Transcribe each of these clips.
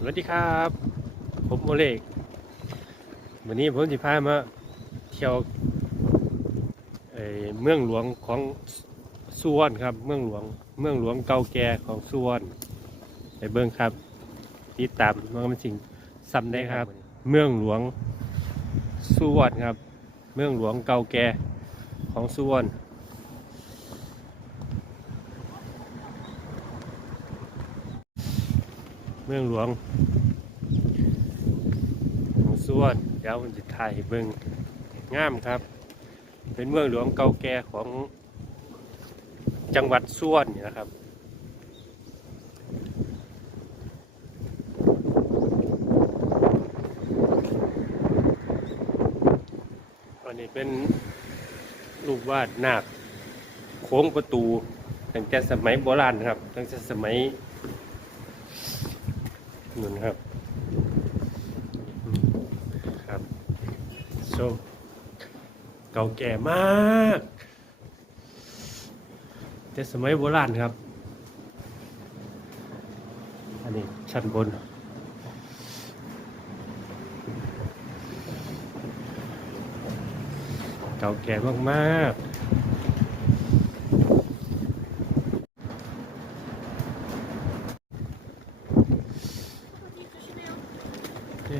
สวัสดีครับ ผมโอเล็กวันนี้ผมจะพามาเที่ยวเเมืองหลวงของสุวรรณครับ เมืองหลวงเมืองหลวงเก่าแก่ของสุวรรณไปเบิ้งครับติดตามมันก็เป็นสิ่งซ้ำได้ครับ เมืองหลวงสุวรรณครับ เมืองหลวงเก่าแก่ของสุวรรณ เมืองหลวงของสวนเดี๋ยวมันจะถ่ายเบิ่งงามครับ เป็นเมืองหลวงเก่าแก่ของจังหวัดสวนนี่นะครับอันนี้เป็นรูปวาดนาคโค้งประตูตั้งแต่สมัยโบราณครับตั้งแต่สมัย นู่นครับ ครับโซเก่าแก่มาก แต่สมัยโบราณครับ อันนี้ชั้นบนเก่าแก่มากๆ นี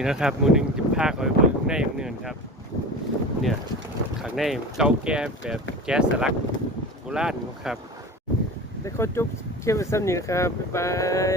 ่นะครับมือหนึ่งจะพาเอาไปเบิ่งข้างในของเนินครับ เนี่ยข้างในเก่าแก่แบบแก๊สสลักโบราณครับได้วก็จบเที่ยวไปซ้ำนี้นะครับ บ๊ายบาย